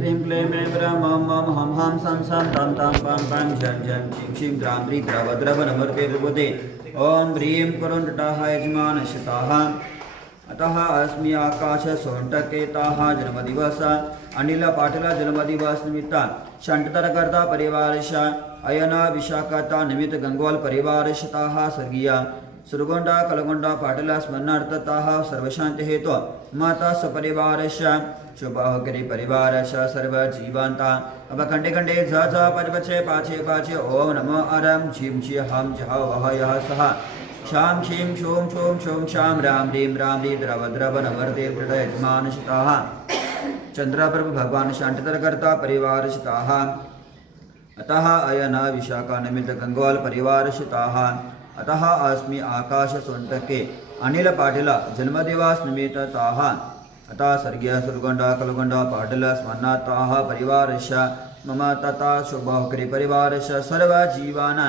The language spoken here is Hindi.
क्लीं क्लीं ऐं ब्रं मं मं हं हं सं सं तं तं पं पं झं झं क्षीं क्षीं द्रां द्री द्रव द्रव नमर्ते द्रुवते ॐ ह्रीं कुरुण्डटाः यजमानशिताः अतः अस्मि आकाश सोंटकेताः जन्मदिवस अनिल पाटील जन्मदिवस निमित्त शंटतरकर्ता परिवारश अयन विशाखता निमित्त गंगवाल परिवारशताः स्वर्गीय सुरगोंडा कलगोंडा पाटील स्मरणार्थताः सर्वशांति हेतु माता सपरिवारश शुभाहकरी परिवारश सर्व जीवांता अब खंडे खंडे झ झ परिपचे पाचे पाचे ओम नमो अरम झीम झी हम झ वह यह सह शाम क्षीं शों शों शों शाम राम रीं द्रव द्रव नमर्ते यजमानशिताः चंद्रप्रभु भगवान शांतितरकर्ता परिवारशिताः अतः अयन विशाखा निमित्त गंगवाल परिवारशिताः अतः अस्मि आकाश सोंटके अनिल पाटील जन्मदिवस निमित्तताः अतः स्वर्गीय सुरगोंडा कलगोंडा पाटील स्मरणार्थाः परिवारश मम तथा शुभकरी परिवारश सर्व जीवान